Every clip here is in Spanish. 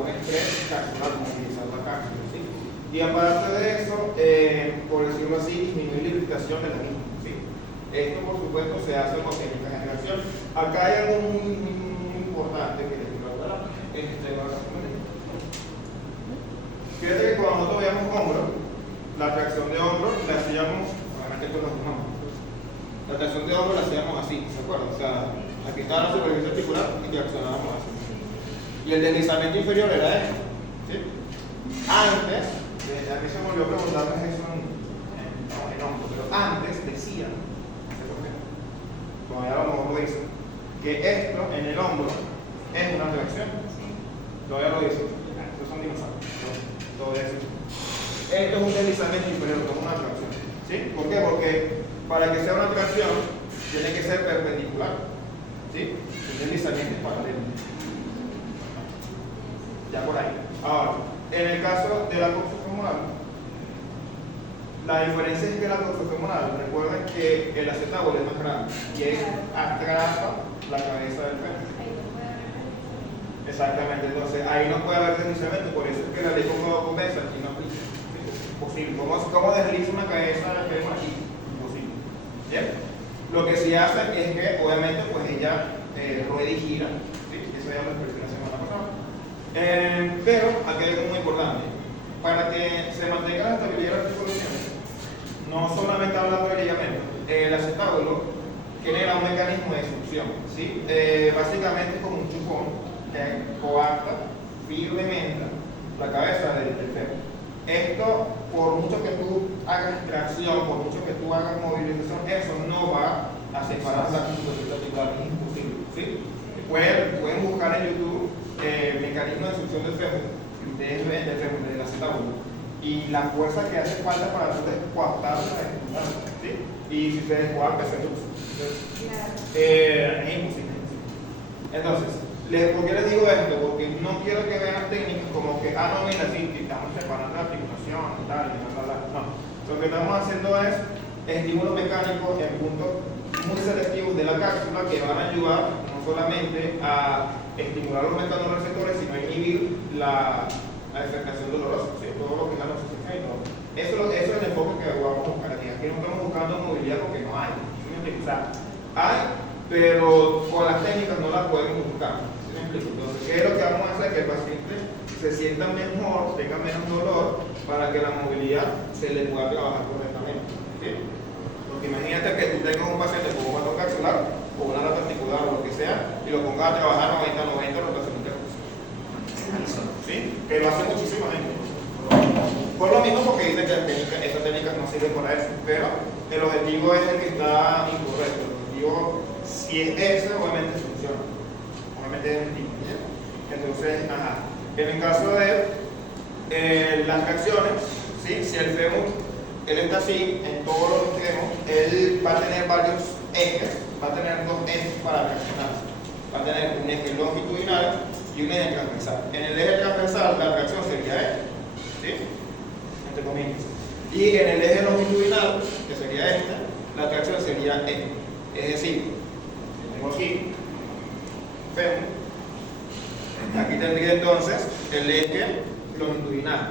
un estrés capsular, movilizar la cápsula, ¿sí? Y aparte de eso, por decirlo así, disminuir la irritación de la misma, ¿sí? Esto, por supuesto, se hace con técnicas de generación. Acá hay algo muy importante que les quiero hablar. Fíjate que cuando nosotros veíamos hombro, la tracción de hombro la hacíamos, obviamente esto lo tomamos, la tracción de hombro la hacíamos así, ¿se acuerdan? O sea, aquí estaba la superficie articular y traccionábamos así. Y el deslizamiento inferior era esto, ¿sí? Antes, a mí se me olvidó preguntarles eso en hombro, pero antes decían, no sé por qué, como ya a lo mejor lo dicen, que esto en el hombro es una tracción. Todavía lo dicen, estos son dinosaurios, todo eso. Esto es un deslizamiento inferior, como una tracción, ¿sí? ¿Por qué? Porque para que sea una tracción tiene que ser perpendicular, ¿sí? Un deslizamiento es paralelo. Ya por ahí. Ahora, en el caso de la coxofemoral, la diferencia es que la coxofemoral, recuerden que el acetábulo es más grande y es atrasa la cabeza del fémur. Exactamente, entonces ahí no puede haber deslizamiento, por eso es que la ley convenza aquí no aplica. Imposible. ¿Cómo desliza una cabeza del fémur aquí? Imposible. ¿Bien? Lo que sí hace es que, obviamente, pues ella rueda y gira, ¿sí? Eso ya lo expliqué la semana pasada. Pero aquí hay algo muy importante. Para que se mantenga la estabilidad de la articulación, no solamente hablando de ligamento, el acetábulo genera un mecanismo de succión, ¿sí? Básicamente es como un chupón que coacta firmemente la cabeza del fémur. Esto, por mucho que tú hagas tracción, por mucho que tú hagas movilización, eso no va a separar la superficie articular, es imposible, ¿sí? Pueden buscar en YouTube mecanismo de succión del fémur, del acetábulo, y la fuerza que hace falta para tú descoactar la espalda, ¿sí? Y si se descoacta, se luce. Es imposible. Entonces, ¿por qué les digo esto? Porque no quiero que vean técnicas como que, no, mira, sí, estamos separando la articulación y tal, no. Lo que estamos haciendo es estímulos mecánicos en puntos muy selectivos de la cápsula que van a ayudar no solamente a estimular los mecanorreceptores, sino a inhibir la afectación dolorosa, ¿sí? Todo lo que es la nocicepción y todo. Eso es el enfoque que vamos a buscar aquí. Aquí no estamos buscando movilidad porque no hay. ¿Sí? O sea, hay, pero con las técnicas no las pueden buscar. ¿Sí me explico? Entonces, ¿qué es lo que vamos a hacer? Que el paciente se sienta mejor, tenga menos dolor, para que la movilidad se le pueda trabajar correctamente. ¿Sí? Porque imagínate que tú tengas un paciente con un patrón capsular o una rata articular o lo que sea, y lo pongas a trabajar 90 rotaciones de curso. ¿Sí? Que lo hace muchísima gente. Por lo mismo, porque dice que esta técnica no sirve para eso, pero el objetivo es el que está incorrecto. El objetivo, si es ese, obviamente funciona. Obviamente es el tipo. Entonces, en el caso de las tracciones, ¿sí? Si el fémur él está así, en todos los extremos, él va a tener varios ejes, va a tener dos ejes para traccionarse. Va a tener un eje longitudinal y un eje transversal. En el eje transversal la tracción sería esta, ¿sí? Entre comillas. Y en el eje longitudinal, que sería esta, la tracción sería esta. Es decir, tengo aquí fémur, aquí tendría entonces el eje longitudinal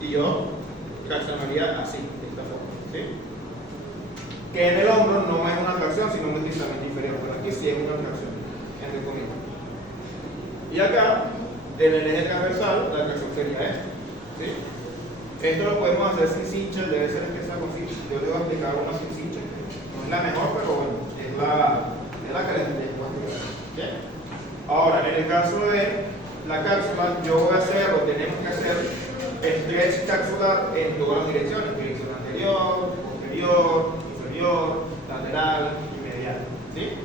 y yo traccionaría así, de esta forma, ¿sí? Que en el hombro no es una tracción, sino un deslizamiento inferior, pero aquí sí es una tracción, entre comillas. Y acá, en el eje transversal, la tracción sería esta, ¿sí? Esto lo podemos hacer sin cincha, debe ser que sea con cincha. Yo les voy a explicar una sin cincha. No es la mejor, pero bueno, es la que les tengo que explicar. ¿Bien? Ahora, en el caso de la cápsula, yo voy a hacer, o tenemos que hacer, stretch capsular en todas las direcciones: dirección anterior, posterior, inferior, lateral y medial, ¿sí?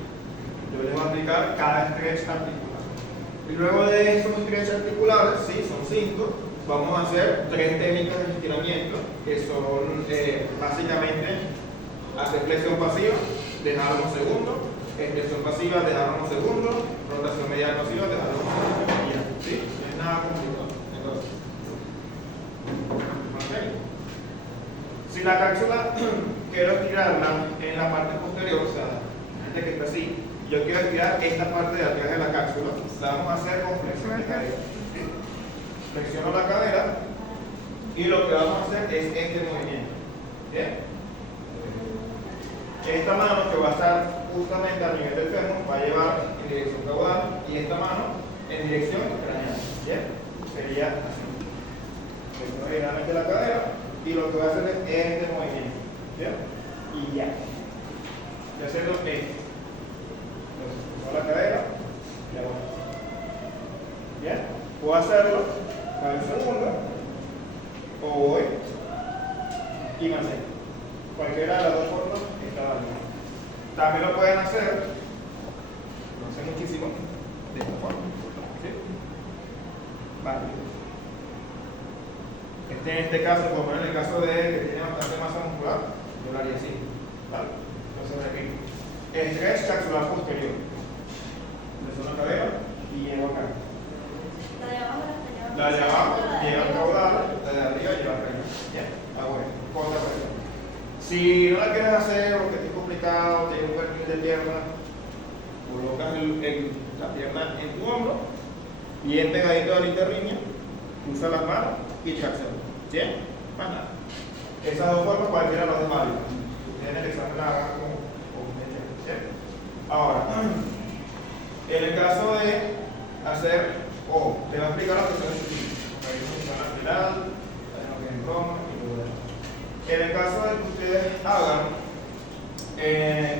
Yo les voy a explicar cada stretch articular. Y luego de esos stretch articulares, ¿sí? Son 5. Vamos a hacer 3 técnicas de estiramiento, que son básicamente hacer flexión pasiva, dejar unos segundos, extensión pasiva, dejar unos segundos, rotación medial pasiva, dejar unos segundos, y ya, ¿sí? No es nada complicado. Entonces, ¿okay? Si la cápsula quiero estirarla en la parte posterior, o sea, gente que está así, yo quiero estirar esta parte de atrás de la cápsula, la vamos a hacer con flexión de cadera, ¿sí? flexiono la cadera y lo que vamos a hacer es este movimiento. ¿Bien? Esta mano que va a estar justamente al nivel del fémur va a llevar en dirección caudal y esta mano en dirección craneal. ¿Bien? Sería así. Flexiono ligeramente la cadera y lo que voy a hacer es este movimiento. ¿Bien? Y ya. Voy a hacerlo este. Entonces, con la cadera y ahora. ¿Bien? Puedo hacerlo para el segundo o voy y me acerco. Cualquiera de las dos formas está válido. También lo pueden hacer, no sé muchísimo, de esta forma. ¿Sí? Válido. En este caso, por ejemplo, en el caso de él que tiene bastante masa muscular, yo lo haría así. ¿Vale? Entonces, repito. Stretch capsular posterior. Empezó la cadera y llevo acá. La de abajo lleva el caudal, la de arriba lleva el cañón. ¿Bien? Ah, bueno. Corta presión. Si no la quieres hacer porque es complicado, tienes un perfil de pierna, colocas la pierna en tu hombro, bien pegadito a la interlínea, usa las manos y tracción. ¿Bien? Más nada. Esas dos formas cualquiera los es válido. Tienes el examen la hagas como ¿bien? Ahora, en el caso de hacer, te va a explicar la presión de su tipo. Ahí funciona la espiral, lo que es en Roma y todo eso. En el caso de que ustedes hagan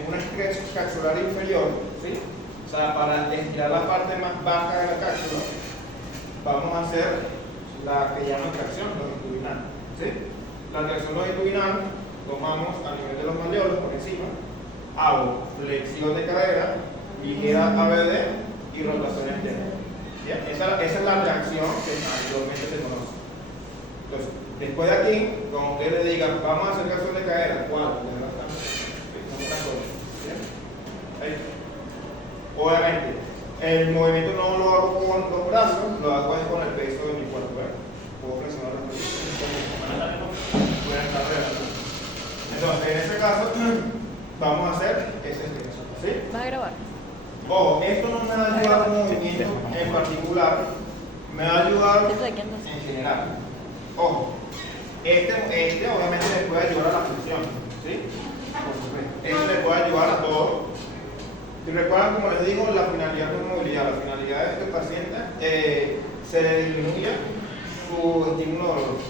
un stretch capsular inferior, ¿sí? O sea, para estirar la parte más baja de la cápsula, vamos a hacer la que llaman tracción longitudinal, ¿sí? La tracción longitudinal, tomamos a nivel de los malleolos por encima, hago flexión de cadera, ligera ABD y rotación externa. ¿Bien? Esa es la tracción que mayormente se conoce. Entonces, después de aquí, como ustedes le digan, vamos a hacer tracción de cadera, ¿cuál? Ahí. Obviamente, el movimiento no lo hago con los brazos, lo hago con el peso de mi cuerpo. Puedo flexionar las piernas. Entonces, en ese caso, vamos a hacer ese ejercicio. ¿Sí? ¿Vas a grabar? Ojo, esto no me va a ayudar a un movimiento en particular, me va a ayudar en general. Ojo, este obviamente le puede ayudar a la flexión, ¿sí? Por supuesto. Este le puede ayudar a todo. Si recuerdan, como les digo, la finalidad de movilidad, la finalidad es que el paciente se le disminuya su estímulo doloroso.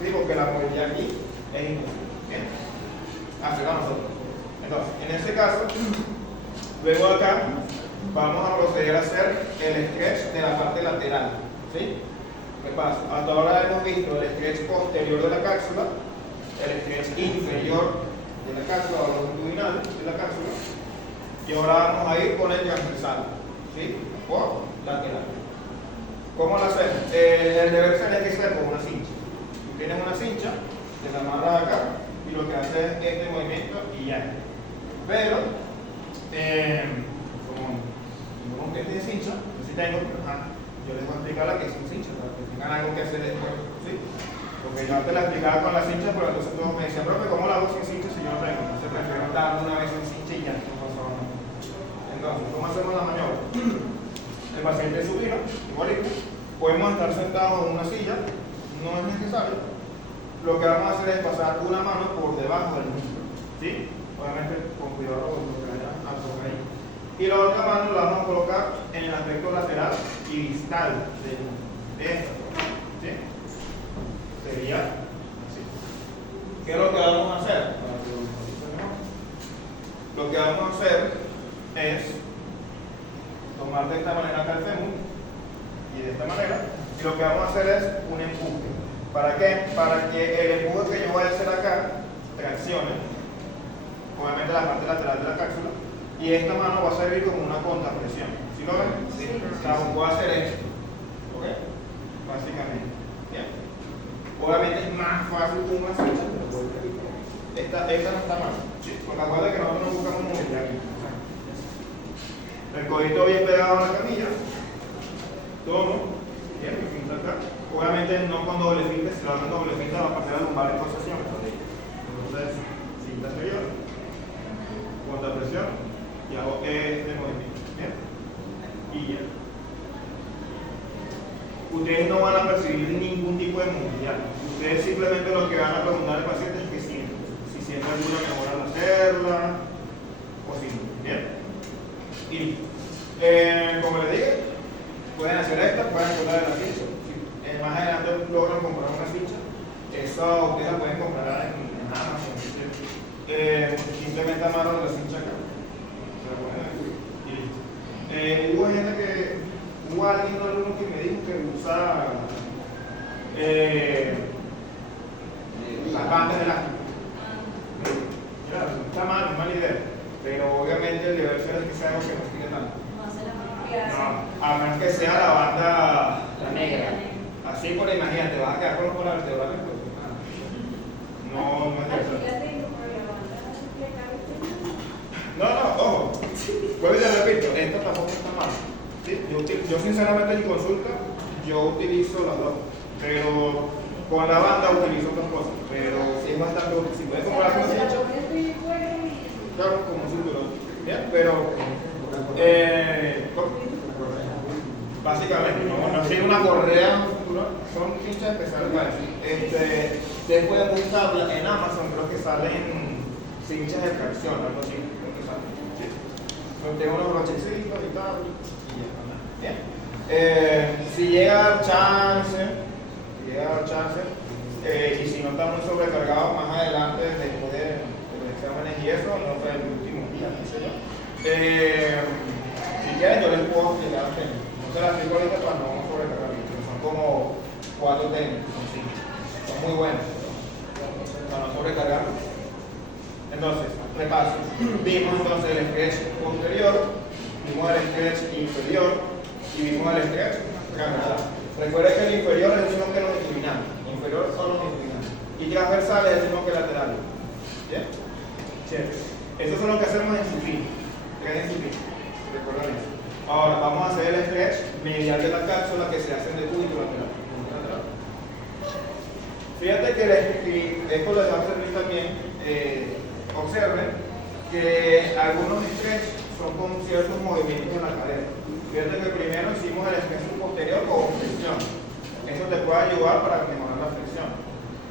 ¿Sí? Porque la movilidad aquí es imposible. ¿Bien? Así a nosotros. Entonces, en este caso, luego acá vamos a proceder a hacer el stretch de la parte lateral. ¿Sí? ¿Qué pasa? Hasta ahora hemos visto el stretch posterior de la cápsula, el stretch inferior de la cápsula o longitudinal de la cápsula, y ahora vamos a ir con el transversal, ¿sí? O lateral. ¿Cómo lo hacemos? El deber ser es que sea con una cincha. Tú tienes una cincha, te la amarras acá y lo que hace es este movimiento y ya. Pero como no tiene cincha, yo sí tengo, yo les voy a explicar la que es un cincha para que tengan algo que hacer después, ¿sí? Porque yo antes la explicaba con la cincha, pero entonces todos me decían, profe, ¿cómo la hago sin cincha si yo no tengo? Entonces prefiero darle una vez sin cincha y ya, no pasó nada. Entonces, ¿cómo hacemos la maniobra? El paciente subirá, igualito, podemos estar sentados en una silla, no es necesario. Lo que vamos a hacer es pasar una mano por debajo del muslo, ¿sí? Obviamente con cuidado con lo que vayan a tocar ahí. Y la otra mano la vamos a colocar en el aspecto lateral y distal del muslo. De esta forma, ¿sí? Sería así. ¿Qué es lo que vamos a hacer? Lo que vamos a hacer es tomar de esta manera acá el fémur y de esta manera, y lo que vamos a hacer es un empuje. ¿Para qué? Para que el empuje que yo voy a hacer acá traccione, obviamente la parte lateral de la cápsula, y esta mano va a servir como una contrapresión. ¿Sí lo ven? Sí. O sea, voy a hacer esto, ¿ok? Básicamente. Bien. Obviamente es más fácil con una cincha, pero puedo repetir. Esta no está mal. Sí. Porque acuerda que nosotros no buscamos movilidad aquí. El codito bien pegado a la camilla. Tomo. Bien, mi finta acá. Obviamente no con doble finta, si lo hago con doble finta va a pasar a lumbar en posición. Entonces, cinta anterior, contrapresión y hago este movimiento. Bien. Y ya. ustedes no van a percibir ningún tipo de movilidad. Ustedes simplemente lo que van a preguntar al paciente es que siente. Si siente alguna mejora al hacerla o si no. ¿Bien? Y como les dije, pueden hacer esto, pueden comprar la ficha. Si más adelante logran comprar una ficha, eso ustedes la pueden comprar en Amazon. Simplemente amarran la cincha acá. Hubo gente que, hubo alguien alumno que me dijo que usa las bandas elásticas. Claro, está mal, es mala idea. Pero obviamente el deber ser es que sea algo que no sigue tanto. No, a menos que sea la banda la negra. Así por imagínate, vas a quedar con los polares vertebrales, pues no es eso. No, ojo, vuelvo y te repito, esto tampoco está mal. ¿Sí? Yo sinceramente en mi consulta, yo utilizo las dos, pero con la banda utilizo otras cosas, pero sí es bastante útil. Si puedes comprar una cincha, claro, como un cinturón, ¿bien? Pero, básicamente, no tiene una correa, son cinchas especiales para eso. Ustedes pueden buscarla en Amazon, creo que salen cinchas de tracción, algo así. Tengo unos brochecitos y tal, y ya está. Bien. Si llega el chance, y si no está muy sobrecargado más adelante, después de los exámenes y eso, no fue el último día, no sé yo. Si quieren, yo les puedo explicar la técnica. No se la explico ahorita para no sobrecargar, pero son como 4 técnicas, son muy buenas, para no sobrecargarlo. Entonces, repaso. Vimos entonces el stretch posterior, vimos el stretch inferior y vimos el stretch transversal. Recuerden que el inferior es el mismo que los inclinamos. Inferior son los inclinados. Y transversal es el mismo que lateral. ¿Bien? Chévere. Eso es lo que hacemos en supino. En supino. Recuerden eso. Ahora vamos a hacer el stretch medial de la cápsula que se hace de cúbito lateral. Fíjate que esto les va a servir también. Observen que algunos stretch son con ciertos movimientos en la cadera. Fíjate que primero hicimos el stretch posterior con flexión. Eso te puede ayudar para mejorar la flexión.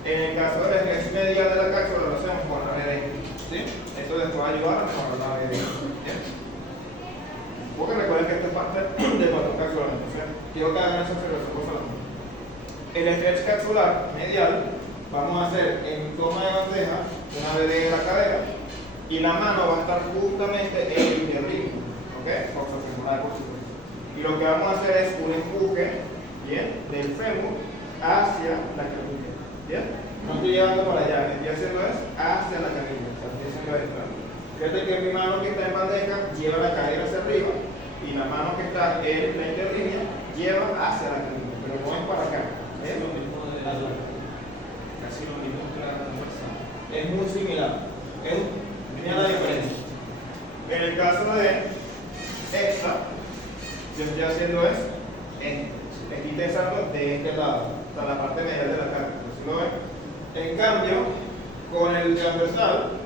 En el caso del stretch medial de la cápsula lo hacemos con la BD. ¿Sí? Eso les puede ayudar a mejorar la BD. ¿Bien? Porque recuerden que esto es parte de cuatro cápsulas. Entonces, quiero que hagan esa observación por favor. El stretch capsular medial vamos a hacer en forma de bandeja una BD de la cadera y la mano va a estar justamente en el interlingua, ¿ok? Y lo que vamos a hacer es un empuje, ¿bien? Del fémur hacia la canilla, ¿bien? No estoy llevando para allá, lo que estoy haciendo es hacia la canilla, o sea, estoy haciendo esto. Fíjate que mi mano que está en bandeja lleva la cadera hacia arriba y la mano que está en la interlínea lleva hacia la canilla, pero no es para acá. Es lo mismo de la casi lo mismo que la transversal. Es muy similar. Mira la diferencia. En el caso de esta, yo estoy haciendo es estoy tensando de este lado, hasta la parte medial de la cara. ¿Sí lo ven? En cambio, con el transversal,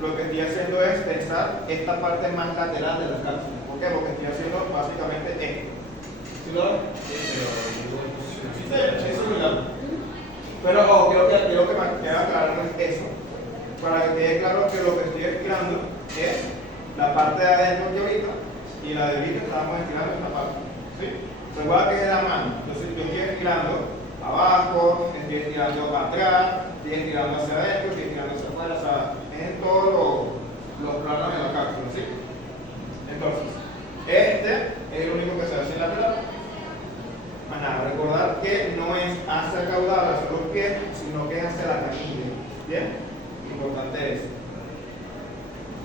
lo que estoy haciendo es tensar esta parte más lateral de la cápsula. ¿Por qué? Porque estoy haciendo básicamente esto. ¿Sí lo ven? Sí, es similar. Pero quiero que me quede claro eso. Para que quede claro que lo que estoy estirando es la parte de adentro de ahorita y la de ahorita estamos estirando esta parte. ¿Sí? Recuerda que es la mano. Entonces yo estoy estirando abajo, estoy estirando para atrás, estoy estirando hacia adentro, estoy estirando hacia afuera, o sea, es en todos los planos de la cápsula. ¿Sí? Entonces, este es el único que se hace en lateral. Más nada, recordar que no es hacia el caudal, hacia los pies, sino que es hacia la canilla. ¿Bien? Importante eso.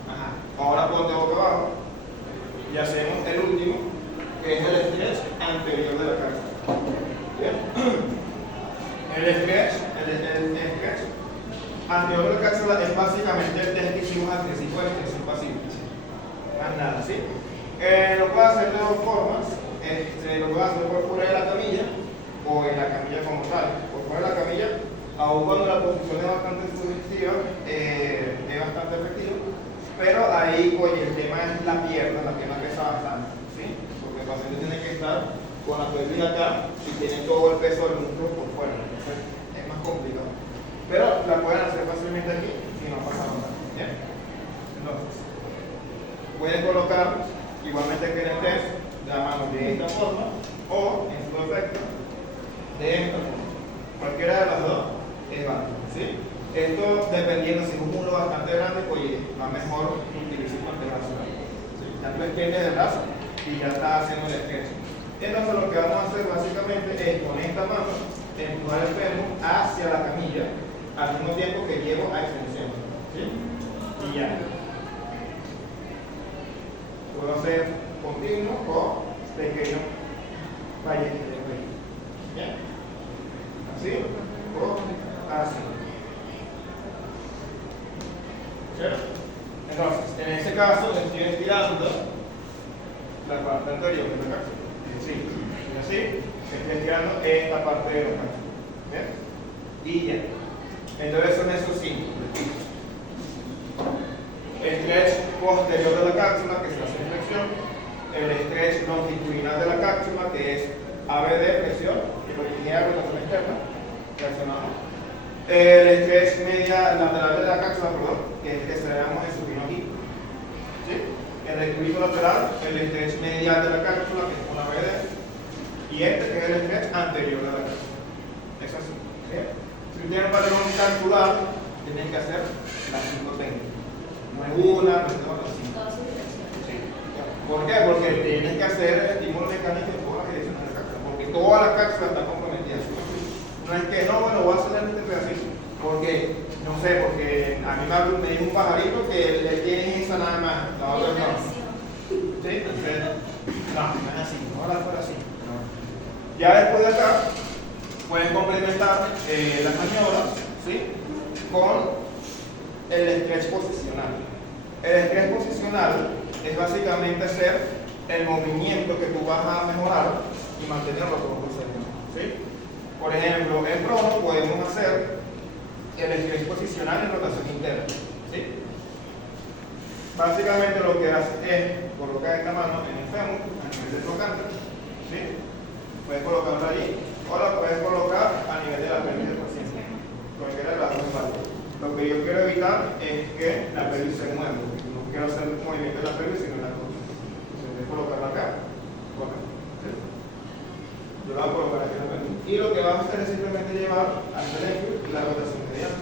Ajá. Ahora ponte boca abajo y hacemos el último, que es el stretch anterior de la cápsula. ¿Bien? El stretch anterior de la cápsula es básicamente el test que hicimos al principio de extensión pasiva. Más nada, ¿sí? Lo puedo hacer de dos formas. Lo puedo hacer por fuera de la camilla o en la camilla como tal. Por fuera de la camilla, aun cuando la posición es bastante sugestiva, es bastante efectiva, pero ahí, oye, el tema es la pierna pesa bastante, ¿sí? Porque el paciente tiene que estar con la pelvis acá si tienen todo el peso del músculo por fuera. Entonces es más complicado. Pero la pueden hacer fácilmente aquí y no pasa nada. ¿Bien? Entonces, pueden colocar igualmente que en el test la mano de esta forma o en su defecto de esta forma. Cualquiera de las dos es válido. ¿Sí? Esto dependiendo si es un músculo bastante grande, pues va mejor utilizar el antebrazo. ¿Sí? Ya tú extiendes el brazo y ya estás haciendo el stretch. Entonces lo que vamos a hacer básicamente es con esta mano empujar el fémur hacia la camilla al mismo tiempo que llevo a extensión. ¿Sí? Y ya. Puedo hacer continuo o pequeño vallete de cuello. ¿Bien? Así o así. ¿Cierto? Entonces, en este caso estoy estirando la parte anterior de la cápsula. Sí, y así estoy estirando esta parte de la cápsula. ¿Bien? Y ya. Entonces son esos 5. Stretch posterior de la cápsula, que se hace en flexión. El stretch longitudinal de la cápsula, que es ABD, flexión, y vertical, rotación externa. Reaccionamos. El stretch media lateral de la cápsula, perdón, que es que cerramos el supino aquí. ¿Sí? El equilibrio lateral, el stretch medial de la cápsula, que es una ABD. Y este, que es el stretch anterior de la cápsula. Es así. ¿Sí? Si tienen un patrón calcular, tienen que hacer las 5 técnicas. No es una, no es dos, cinco. Sí. ¿Por qué? Porque tienes que hacer el estímulo mecánico en todas las direcciones de la cápsula. Porque toda la cápsula está comprometida. No es que no, bueno, voy a hacer este pedacito. Porque, no sé, porque a mí me dijo un pajarito que él tiene esa nada más, la otra no. ¿Sí? Entonces, no es así, no la fuera así. No. Ya después de acá, pueden complementar las maniobras, ¿sí? Con el stretch posicional. El stretch posicional es básicamente hacer el movimiento que tú vas a mejorar y mantenerlo como procedimiento. ¿Sí? Por ejemplo, en prono podemos hacer el stretch posicional en rotación interna. ¿Sí? Básicamente lo que haces es colocar esta mano en el fémur, a nivel del trocánter. ¿Sí? Puedes colocarla allí o la puedes colocar a nivel de la pelvis del paciente. Cualquiera de las dos es válido. Lo que yo quiero evitar es que la pelvis se mueva. No quiero hacer el movimiento de la pelvis, sino la cosa. Entonces, voy a colocarla acá. ¿Sí? Yo la voy a colocar aquí en la pelvis. Y lo que vas a hacer es simplemente llevar al teléfono y la rotación mediana.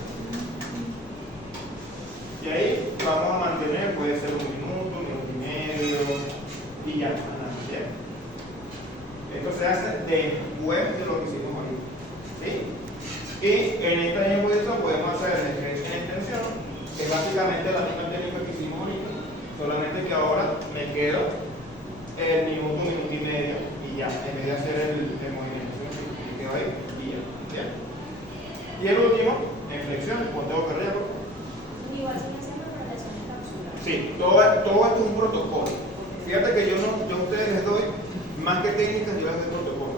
Y ahí vamos a mantener, puede ser 1 minuto, 1 minuto y medio, y ya. ¿Bien? Esto se hace después de lo que hicimos ahorita. ¿Sí? Y en esta misma posición podemos hacer el stretch en extensión, que es básicamente la misma técnica que hicimos ahorita, solamente que ahora me quedo el minuto, 1 minuto y medio, y ya, en vez de hacer el movimiento. Me quedo ahí y ya. ¿Bien? Y el último, en flexión, punteo cardíaco. Igual se me hacen las relaciones capsulares. Sí, todo esto es un protocolo. Fíjate que yo a ustedes les doy más que técnicas, yo les doy protocolo.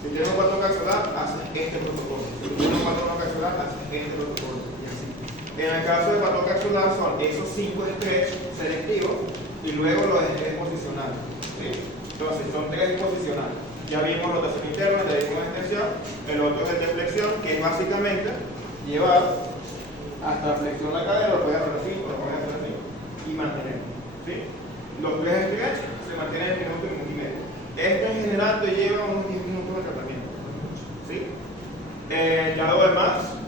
Si tienes un patrón capsular, haces este protocolo. Si tienes un patrón capsular, haces este protocolo. Y así. En el caso del patrón capsular son esos 5 stretch selectivos y luego los stretch posicionales. ¿Sí? Entonces, son 3 posicionales. Ya vimos rotación interna, ya vimos extensión. El otro es el de flexión, que es básicamente llevar hasta la flexión de la cadera, lo puedes hacer así, lo puedes hacer así y mantener. ¿Sí? Los 3 stretch se mantienen en minuto y minuto y medio. Esto en general te lleva unos 10 minutos de tratamiento. ¿Sí? Ya lo demás,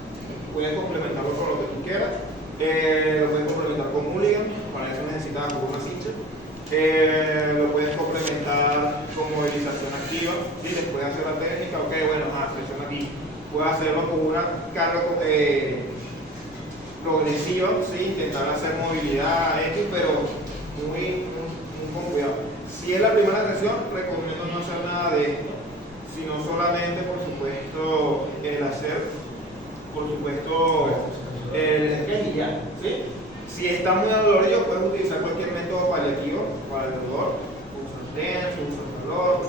puedes complementarlo con lo que tú quieras. Lo puedes complementar con mulligan, para eso necesitas una cincha. Lo puedes complementar con movilización activa. ¿Sí? Después de hacer la técnica, ok, bueno, flexión aquí. Puedes hacerlo con una carga progresiva, ¿sí? Intentar hacer movilidad X, pero muy con cuidado. Si es la primera sesión, recomiendo no hacer nada de esto, sino solamente, por supuesto, el hacer, por supuesto, el esquema, ¿sí? Si está muy dolorido, puedes utilizar cualquier método paliativo para el dolor, usa el tenso, usa el calor,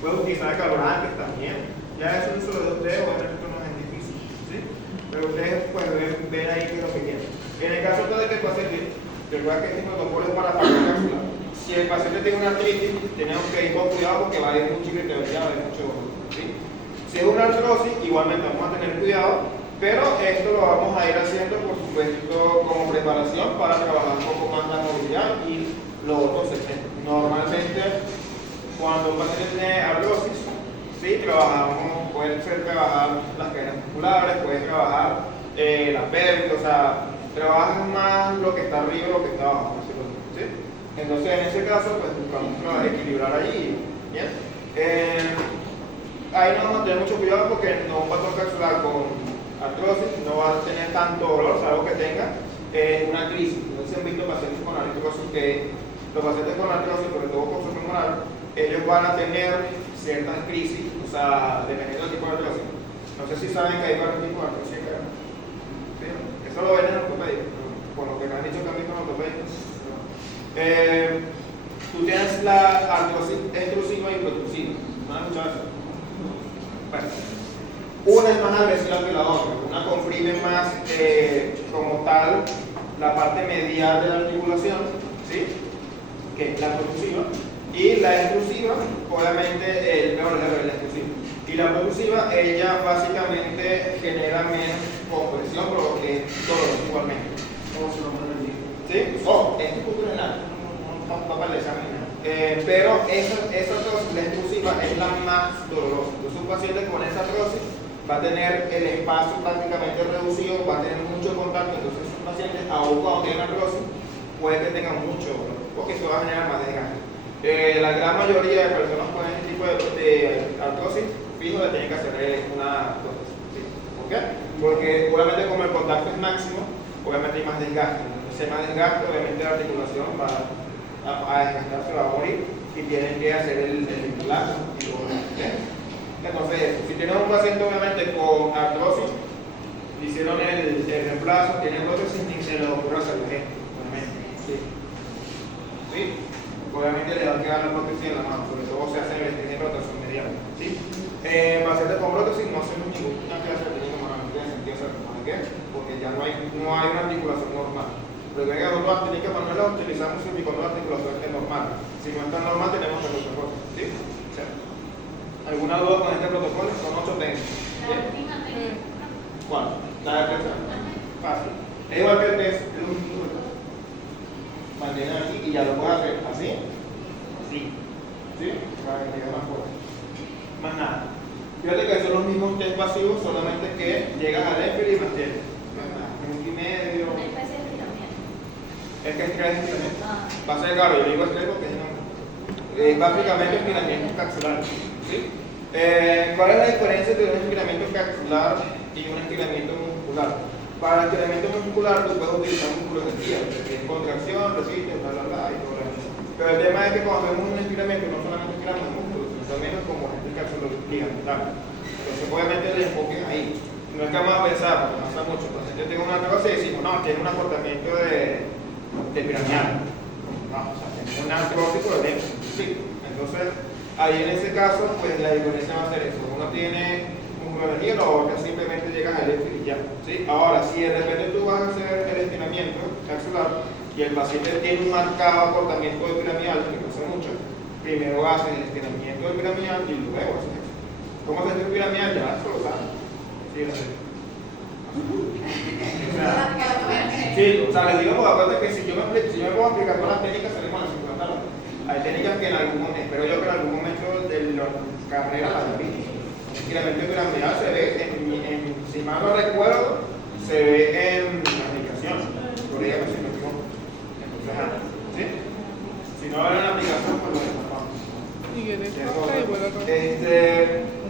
puedes utilizar calorantes también. Ya eso no se lo de ustedes, obviamente esto no es difícil, ¿sí? Pero ustedes pueden ver ahí qué es lo que quieren. En el caso de que el paciente, recuerda que este protocolo es para la cápsula. si el paciente tiene una artritis, tenemos que ir con cuidado porque va a haber mucha irritabilidad, va a haber mucho dolor, ¿sí? Si es una artrosis, igualmente vamos a tener cuidado, pero esto lo vamos a ir haciendo, por supuesto, como preparación para trabajar un poco más la movilidad y los otros segmentos. Normalmente, cuando un paciente tiene artrosis, sí, trabajamos, puede ser trabajar las cadenas musculares, puede trabajar la pelvis, o sea, trabajan más lo que está arriba y lo que está abajo, ¿sí? Entonces, en ese caso, pues buscamos equilibrar allí, ¿bien? Ahí no vamos a tener mucho cuidado porque no va a tocar con artrosis, no va a tener tanto dolor, salvo que tenga una crisis. Entonces, han visto pacientes con artrosis que los pacientes con artrosis, sobre todo con su pulmonar, ellos van a tener ciertas crisis, o sea, dependiendo del tipo de artrosis. No sé si saben que hay varios tipos de artrosis acá. ¿Sí? Eso lo ven en ortopedia, por lo que me han dicho también con ortopedia. Tú tienes la artrosis extrusiva y protrusiva. ¿No has escuchado eso? Bueno, una es más agresiva que la otra. Una comprime más como tal la parte medial de la articulación, ¿sí? Que es la protrusiva. Y la extrusiva, obviamente, la extrusiva. Y la protrusiva, ella básicamente genera menos compresión, por lo que es doloroso igualmente. ¿Sí? Es cultural, no para el examen. Pero esa la extrusiva es la más dolorosa. Entonces, un paciente con esa artrosis va a tener el espacio prácticamente reducido, va a tener mucho contacto. Entonces, un paciente, aún cuando tiene artrosis, puede que tenga mucho dolor, porque eso va a generar más desgaste. La gran mayoría de personas con este tipo de artrosis, fijo, le tienen que hacer una prótesis. ¿Sí? ¿Por qué? Porque obviamente como el contacto es máximo, obviamente hay más desgaste. Si hay más desgaste, obviamente la articulación va a desgastarse, va a morir y tienen que hacer el reemplazo. Entonces, si tienen un paciente obviamente con artrosis, hicieron el reemplazo, tienen prótesis y se le ocurre hacer urgente. ¿Sí? ¿Sí? Obviamente le va a quedar la prótesis en la mano, sobre todo se hace en el extensión de rotación medial. ¿Sí? Pacientes con prótesis no hacemos ninguna clase de técnica manual, no tiene sentido hacerlo. ¿Por qué? Porque ya no hay una articulación normal. Pero que nosotros las técnicas manuales utilizamos siempre y cuando la articulación es normal. Si no está normal, tenemos que hacer prótesis. ¿Sí? ¿Sí? ¿Alguna duda con este protocolo? Son 8 técnicas. La última técnica. ¿Cuál? La de presa. Fácil. Es igual que el test, es lo mismo. Mantienen aquí y ya lo puedes hacer así, así, ¿sí? Para que tenga más fuerza. Más nada. Fíjate que son los mismos test pasivos, solamente que llegas al énfasis y mantienes. Más nada. Minuto y medio. Una especie de estiramiento. Es que estrés va a ser claro, yo digo estrés porque es básicamente estiramiento capsular. ¿Sí? ¿Cuál es la diferencia entre un estiramiento capsular y un estiramiento muscular? Para el estiramiento muscular tú puedes utilizar músculos de tía, que es contracción, resiste, bla, bla, bla, y todo eso. Pero el tema es que cuando hacemos un estiramiento no solamente estiramos el músculo, sino también como el cápsulo ligamentar. Entonces obviamente el enfoque es ahí. No es que vamos a pensar, porque pasa mucho. Cuando yo tengo una artrosis y decimos, no, tiene un acortamiento de piramidal. No, o sea, tiene una artrosis por el énfasis. Sí. Entonces, ahí en ese caso, pues la diferencia va a ser eso. Uno tiene musculometría, lo otro simplemente llegas al énfasis y ya. ¿Sí? Ahora, si de repente tú vas a hacer el estiramiento capsular y el paciente tiene un marcado acortamiento de piramidal, que no sé mucho, primero hacen el estiramiento del piramidal y luego hacen eso. ¿Cómo se hace el piramidal? Ya, eso lo saben. Sí, así. Sí, o sea, les digo, acuérdate que si yo me puedo explicar todas las técnicas, salimos a las 50 horas. Hay técnicas que en algún momento, espero yo que en algún momento de la carrera las vi. El estiramiento piramidal se ve, si mal no recuerdo, se ve en la aplicación. Por ejemplo, si me equivoco. Entonces, ¿sí? Si no va en la aplicación, pues lo dejamos. Y que te